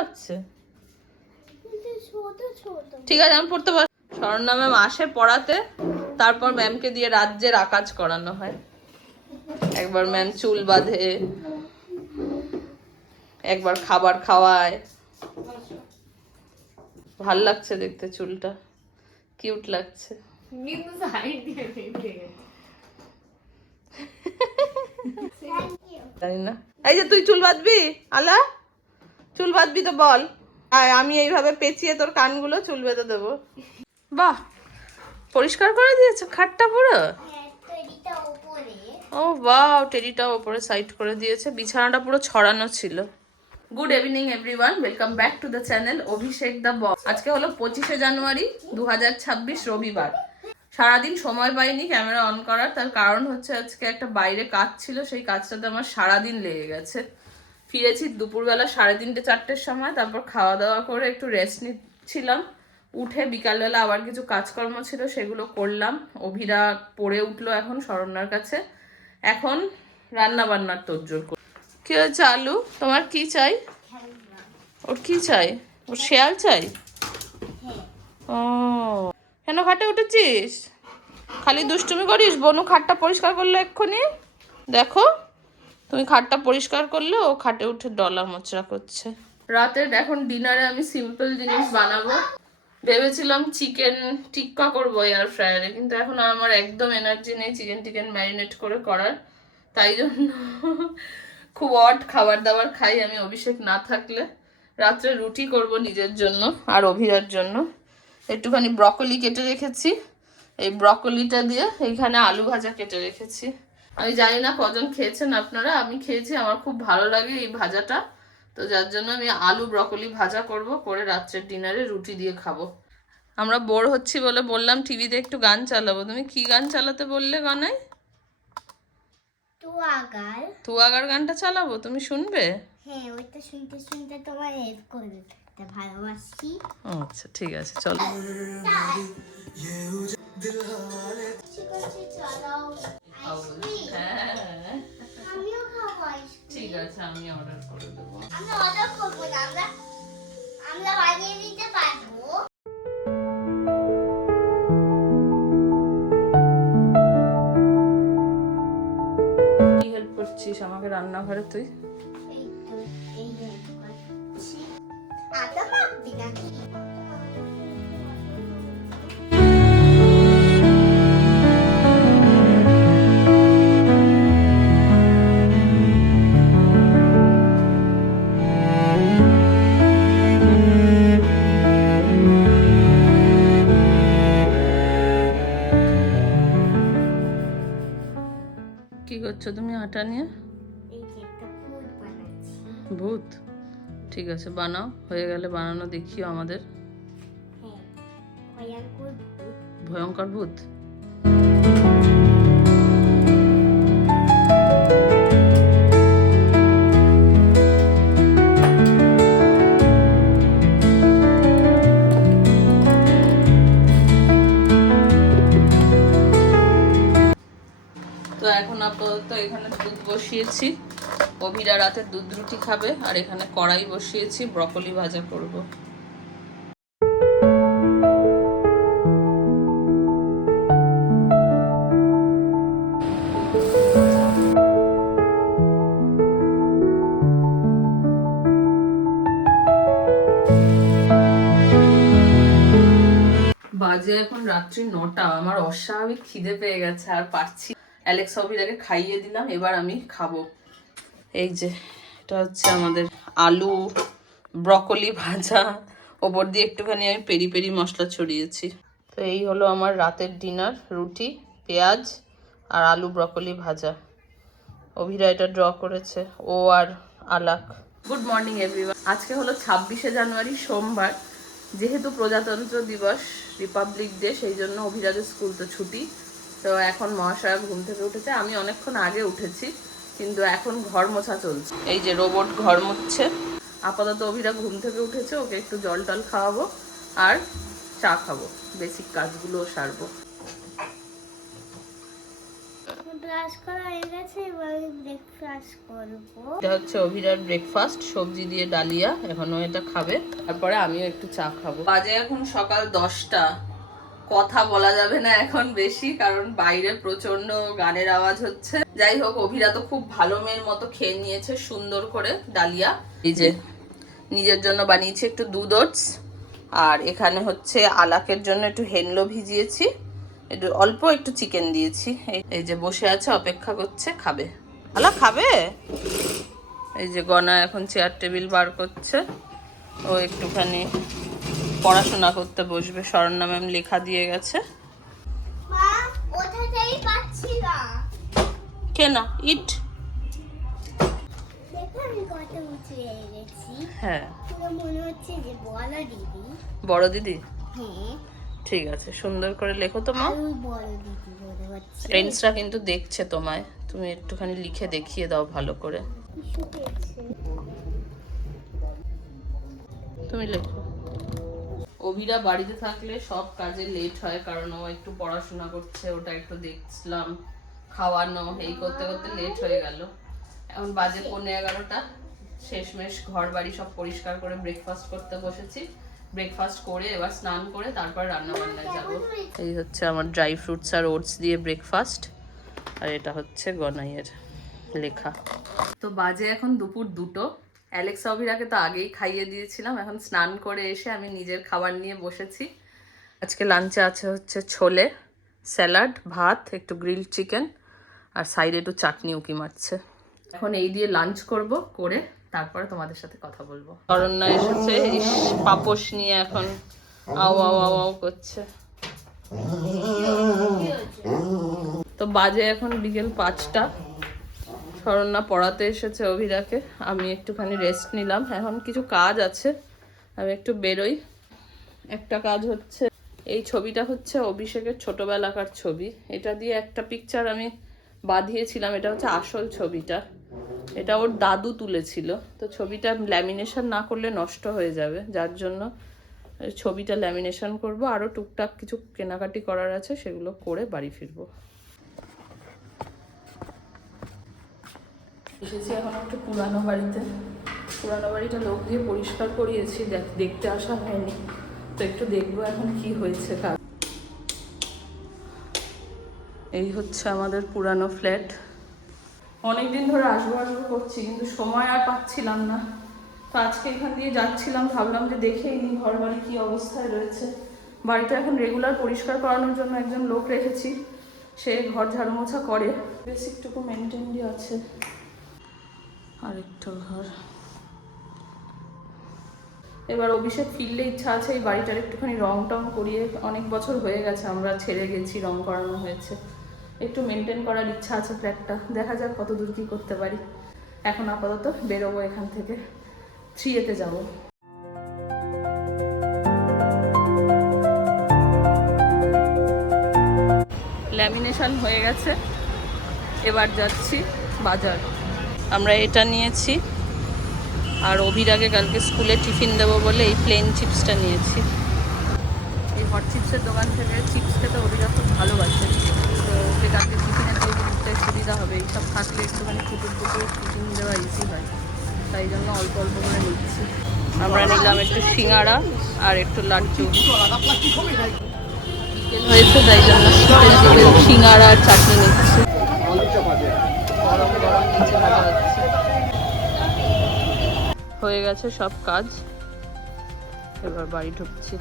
লাগছে? ঠিক আছে, আমি পড়তে পার। স্বর্ণা ম্যাম আসে পড়াতে, তারপর ম্যামকে দিয়ে রাজ্যের আকাজ করানো হয়। একবার ম্যাম চুল বাঁধে, একবার খাবার খাওয়ায়। ভাল লাগছে দেখতে, চুলটা কিউট লাগছে। জানি না। এই যে তুই চুল বাঁধবি আলা, চুল বাঁধবি তো বল। আমি এইভাবে পেঁচিয়ে তোর কানগুলো চুল বেঁধে দেবো। বাহ, পরিষ্কার করে দিয়েছো খাটটা পুরো। ও বাহ, টেডিটা ওপরে সাইড করে দিয়েছে, বিছানাটা পুরো ছড়ানো ছিল। Good evening everyone, welcome back to the channel Abhishek the boss. আজকে হলো 25শে জানুয়ারি 2026 রবিবার। সারাদিন সময় পাইনি ক্যামেরা অন করার, তার কারণ হচ্ছে আজকে একটা বাইরে কাজ ছিল, সেই কাজটাতে আমার সারাদিন লেগে গেছে। ফিরেছি দুপুরবেলা 3:30 4টের সময়, তারপর খাওয়া দাওয়া করে একটু রেস্ট নিচ্ছিলাম। উঠে বিকালবেলা আবার কিছু কাজকর্ম ছিল, সেগুলো করলাম। অভিরা পড়ে উঠলো এখন শরণ্যার কাছে। এখন রান্না বান্নার তোড়জোড় করি। কি হয়েছে আলু, তোমার কি চাই? ওর কি চাই? ওর শেয়াল চাই? ও, কেন খাটে উঠেছিস? খালি দুষ্টুমি করিস। বনু খাটটা পরিষ্কার করলো এক্ষুনি, দেখো। তুমি খাটটা পরিষ্কার করলে ও খাটে উঠে ডলা মোচড়া করছে। রাতের এখন ডিনারে আমি সিম্পল জিনিস বানাবো। ভেবেছিলাম চিকেন টিক্কা করবো এয়ার ফ্রায়ারে, কিন্তু এখন আমার একদম এনার্জি নেই চিকেন ম্যারিনেট করে করার। তাই জন্য খুব অড খাবার দাবার খাই আমি অভিষেক না থাকলে। রাত্রে রুটি করব নিজের জন্য আর অভিরার জন্য। একটুখানি ব্রকলি কেটে রেখেছি, এই ব্রকলিটা দিয়ে এইখানে আলু ভাজা কেটে রেখেছি। আমি জানি না কজন খেয়েছেন আপনারা, আমি খেয়েছি, আমার খুব ভালো লাগে এই ভাজাটা। তো যার জন্য আমি আলু ব্রকলি ভাজা করব, করে রাত্রের ডিনারে রুটি দিয়ে খাবো। আমরা বোর হচ্ছি বলে বললাম টিভিতে একটু গান চালাবো। তুমি কি গান চালাতে বললে গানায়? তুয়াগার গানটা চালাবো, তুমি শুনবে? হ্যাঁ, ওইটা শুনতে শুনতে তোমার হেল্প করতে ভালোবাসি। আচ্ছা ঠিক আছে, চলো। ঠিক আছে, আমি অর্ডার করে দেবো। আমরা অর্ডার করবো না, আমরা বানিয়ে নিতে পারবো। কি হেল্প করছিস আমাকে রান্নাঘরে তুই? এই তো এই হেল্প করছি। আদা মাখবি নাকি? কি করছো তুমি আটা নিয়ে? এই যে একটা ফুল বানাচ্ছি। ভূত? ঠিক আছে, বানাও। হয়ে গেলে বানানো দেখিও আমাদের। হ্যাঁ, ভয়ঙ্কর ভূত। ভয়ঙ্কর ভূত? তো এখন আপাতত এখানে দুধ বসিয়েছি, অভিরা রাতে দুধ রুটি খাবে, আর এখানে কড়াই বসিয়েছি, ব্রকলি ভাজা করব। বাজে এখন রাত্রি 9টা, আমার অস্বাভাবিক খিদে পেয়ে গেছে, আর পারছি। অ্যালেক্স অভিরাকে খাইয়ে দিলাম, এবার আমি খাবো। এই যে এটা হচ্ছে আমাদের আলু ব্রকলি ভাজা, ওপর দিয়ে একটুখানি আমি পেরি পেরি মশলা ছড়িয়েছি। তো এই হলো আমার রাতের ডিনার, রুটি, পেঁয়াজ আর আলু ব্রকলি ভাজা। অভিরা এটা ড্র করেছে, ও আর আলাক। Good morning everyone. আজকে হলো 26শে জানুয়ারি সোমবার। যেহেতু প্রজাতন্ত্র দিবস, রিপাবলিক ডে, সেই জন্য অভিরাজের স্কুল তো ছুটি। তো এখন মহাশয়া ঘুম থেকে উঠেছে, আমি অনেকক্ষণ আগে উঠেছি, কিন্তু এখন ঘর মোছা চলছে। এই যে রোবট ঘর মুছছে। আপাতত অভিরা ঘুম থেকে উঠেছে, ওকে একটু জল টল খাওয়াবো আর চা খাবো, বেসিক কাজগুলোও সারবো। ব্রাশ করা হয়ে গেছে, এবার ব্রেকফাস্ট করবো। এটা হচ্ছে অভিরার ব্রেকফাস্ট, সবজি দিয়ে ডালিয়া। এখনো এটা খাবে, তারপরে আমিও একটু চা খাবো। বাজে এখন সকাল 10টা। কথা বলা যাবে না এখন বেশি, কারণ বাইরে প্রচন্ড গানের আওয়াজ হচ্ছে। যাই হোক, অভিরা তো খুব ভালো মেয়ের মতো খেয়ে নিয়েছে সুন্দর করে ডালিয়া। এই যে নিজের জন্য বানিয়েছি একটু দুধ ওটস, আর এখানে হচ্ছে আলাকের জন্য একটু হেনলো ভিজিয়েছি, একটু অল্প একটু চিকেন দিয়েছি। এই যে বসে আছে, অপেক্ষা করছে, খাবে। আলা খাবে। এই যে গনা এখন চেয়ার টেবিল বার করছে, ও একটুখানি পড়াশোনা করতে বসবে। শরণ্যা ম্যাম লেখা দিয়ে গেছে। মা ওঠাতেই পারছি না। কেন? ইট। দেখো আমি কত উঁচু হয়ে গেছি। হ্যাঁ, পুরো মনে হচ্ছে যে বড় দিদি। বড় দিদি? হ্যাঁ, ঠিক আছে, সুন্দর করে লেখো তো মা। আমি বড় দিদি মনে হচ্ছে। ফ্রেন্ডসরা কিন্তু দেখছে তোমায়, তুমি একটুখানি লিখে দেখিয়ে দাও ভালো করে। কিছু পেয়েছে। তুমি লেখো। অভিরা বাড়িতে থাকলে সব কাজে লেট হয়, কারণ ও একটু পড়াশোনা করছে, ওটা একটু দেখছিলাম, খাওয়ানো, এই করতে করতে লেট হয়ে গেল। এখন বাজে 11:15। শেষমেশ ঘর বাড়ি সব পরিষ্কার করে ব্রেকফাস্ট করতে বসেছি। ব্রেকফাস্ট করে এবার স্নান করে তারপর রান্না বান্নায় যাব। এই হচ্ছে আমার ড্রাই ফ্রুটস আর ওটস দিয়ে ব্রেকফাস্ট, আর এটা হচ্ছে গনাইয়ের লেখা। তো বাজে এখন দুপুর 2টো। অ্যালেক্সা অভিরাকে তো আগেই খাইয়ে দিয়েছিলাম, এখন স্নান করে এসে আমি নিজের খাবার নিয়ে বসেছি। আজকে লাঞ্চে আছে হচ্ছে ছোলে, স্যালাড, ভাত, একটু গ্রিলড চিকেন, আর সাইডে একটু চাটনি উকি মারছে। এখন এই দিয়ে লাঞ্চ করব, করে তারপরে তোমাদের সাথে কথা বলবো। অরণ্যা এসেছে, পাপোশ নিয়ে এখন আও আও আও আও করছে। তো বাজে এখন বিকেল 5টা। শরণ্যা পড়াতে এসেছে অভিরাকে, আমি একটুখানি রেস্ট নিলাম। এখন কিছু কাজ আছে, আমি একটু বেরোই। একটা কাজ হচ্ছে, এই ছবিটা হচ্ছে অভিষেকের ছোটবেলাকার ছবি। এটা দিয়ে একটা পিকচার আমি বাঁধিয়েছিলাম, এটা হচ্ছে আসল ছবিটা। এটা ওর দাদু তুলেছিল। তো ছবিটা ল্যামিনেশন না করলে নষ্ট হয়ে যাবে, যার জন্য ছবিটা ল্যামিনেশন করব। আরও টুকটাক কিছু কেনাকাটি করার আছে, সেগুলো করে বাড়ি ফিরবো। এসেছি এখন একটু পুরানো বাড়িতে। পুরানো বাড়িটা লোক দিয়ে পরিষ্কার করিয়েছি, দেখতে আসা হয়নি, তো একটু দেখবো এখন কি হয়েছে কাজ। এই হচ্ছে আমাদের পুরানো ফ্ল্যাট। অনেকদিন ধরে আসবো আসবো করছি, কিন্তু সময় আর পাচ্ছিলাম না। তো আজকে এখান দিয়ে যাচ্ছিলাম, ভাবলাম যে দেখেই নি ঘর বাড়ি কী অবস্থায় রয়েছে। বাড়িটা এখন রেগুলার পরিষ্কার করানোর জন্য একজন লোক রেখেছি, সে ঘর ঝাড়ু মোছা করে। বেসিকটুকু মেনটেনই আছে। আরেকটা ঘর। এবার অভিষেক ফিরলে ইচ্ছা আছে এই বাড়িটার একটুখানি রং টং করিয়ে, অনেক বছর হয়ে গেছে আমরা ছেড়ে গেছি, রং করানো হয়েছে, একটু মেনটেন করার ইচ্ছা আছে ফ্ল্যাটটা। দেখা যাক কত দূর কী করতে পারি। এখন আপাতত বেরোবো এখান থেকে, 3A-তে যাব। ল্যামিনেশন হয়ে গেছে, এবার যাচ্ছি বাজার। আমরা এটা নিয়েছি, আর অভিরাগে কালকে স্কুলে টিফিন দেবো বলে এই প্লেন চিপসটা নিয়েছি। এই হট চিপসের দোকান থেকে চিপস খেতে অভিরা খুব ভালোবাসে, তো ওকে কালকে টিফিনে দিয়ে দিতে সুবিধা হবে। এইসব থাকলে একটুখানি পুকুর টিফিন দেওয়া ইজি হয়, তাই জন্য অল্প অল্প করে নিচ্ছি। আমরা নিলাম একটু সিঙ্গাড়া আর একটু লাড্ডু। বিকেল হয়েছে, তাই জন্য সিঙ্গাড়া আর চাটনি নিচ্ছি। গরম গরম নিচে ভাজা হচ্ছে। হয়ে গেছে সব কাজ, এবার বাড়ি ঢুকছি।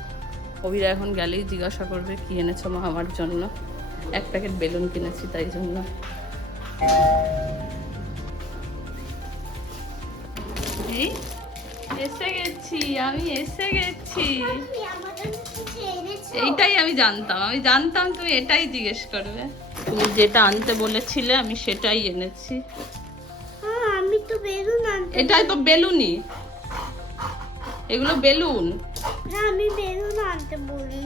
অভিরা এখন গেলেই জিজ্ঞাসা করবে কি এনেছো মা আমার জন্য। এক প্যাকেট বেলুন কিনেছি তাই জন্য। এই এসে গেছি, আমি এসে গেছি। এইটাই আমি জানতাম তুমি এটাই জিজ্ঞেস করবে। তুমি যেটা আনতে বলেছিলে আমি সেটাই এনেছি। আমি তো বেলুন আনতে। এটাই তো বেলুনই, এগুলো বেলুন। না আমি বেলুন আনতে বলি।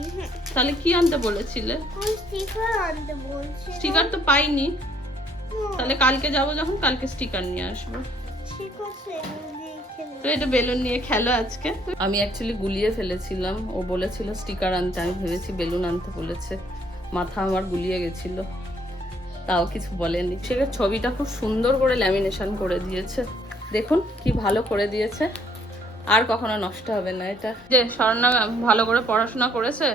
তাহলে কি আনতে বলেছিলে? আমি স্টিকার আনতে বলছি। স্টিকার তো পাইনি, তাহলে কালকে যাব যখন, কালকে স্টিকার নিয়ে আসবো। ঠিক আছে, তো এটা বেলুন নিয়ে খেলো আজকে। আমি অ্যাকচুয়ালি গুলিয়ে ফেলেছিলাম, ও বলেছিল স্টিকার আনতে, আমি ভেবেছি বেলুন আনতে বলেছে, মাথা আমার গুলিয়ে গেছিল। তাও কিছু বলেনি। সেখানে ছবিটা খুব সুন্দর করে ল্যামিনেশন করে দিয়েছে, দেখুন কি ভালো করে দিয়েছে, আর কখনো নষ্ট হবে না এটা। যে স্বর্ণা ভালো করে পড়াশোনা করেছে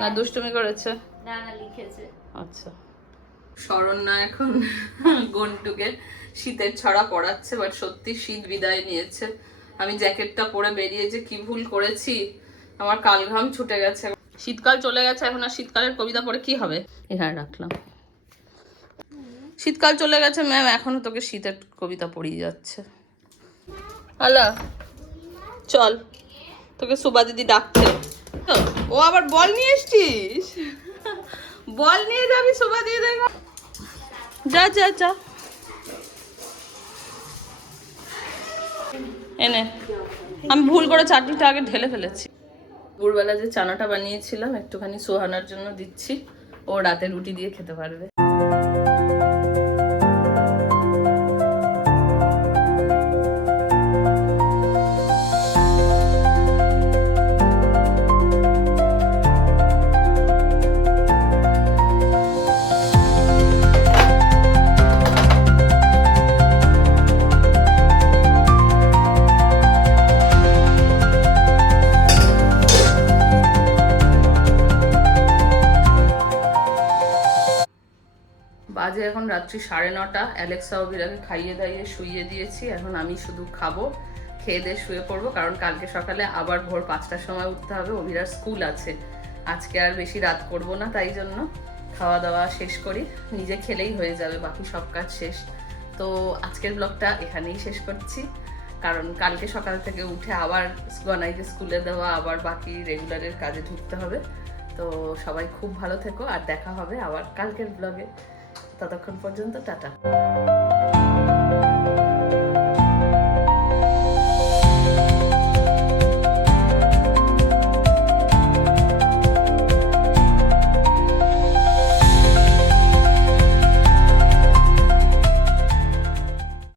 না দুষ্টুমি করেছে? না লিখেছে। আচ্ছা, শরণ্যা এখন গন্টুকে শীতের ছড়া পড়াচ্ছে, বাট সত্যি শীত বিদায় নিয়েছে। আমি জ্যাকেটটা পরে বেরিয়েছে কি ভুল করেছি, আমার কালঘাম ছুটে গেছে। শীতকাল চলে গেছে, এখন আর শীতকালের কবিতা পড়ে কি হবে। এখানে রাখলাম। শীতকাল চলে গেছে ম্যাম, এখনো তোকে শীতের কবিতা পড়িয়ে যাচ্ছে। আলা চল, তোকে সুবা দিদি ডাকছে। ও আবার বল নিয়ে এসছিস? বল নিয়ে যাবি সুবা দিদি দেখা? যা যা যা, এনে। আমি ভুল করে চাটনিটা আগে ঢেলে ফেলেছি। দুপুরবেলা যে চানাটা বানিয়েছিলাম একটুখানি সোহানার জন্য দিচ্ছি, ও রাতে রুটি দিয়ে খেতে পারবে। বাজে এখন রাত্রি 9:30। অ্যালেক্সা অভিরাকে খাইয়ে দাইয়ে শুইয়ে দিয়েছি, এখন আমি শুধু খাবো, খেয়ে দিয়ে শুয়ে পড়বো, কারণ কালকে সকালে আবার ভোর 5টার সময় উঠতে হবে, অভিরার স্কুল আছে। আজকে আর বেশি রাত করবো না, তাই জন্য খাওয়া দাওয়া শেষ করি, নিজে খেলেই হয়ে যাবে, বাকি সব কাজ শেষ। তো আজকের ব্লগটা এখানেই শেষ করছি, কারণ কালকে সকাল থেকে উঠে আবার গনাইকে স্কুলে দেওয়া, আবার বাকি রেগুলারের কাজে ঢুকতে হবে। তো সবাই খুব ভালো থেকো, আর দেখা হবে আবার কালকের ব্লগে। ততক্ষণ পর্যন্ত টাটা।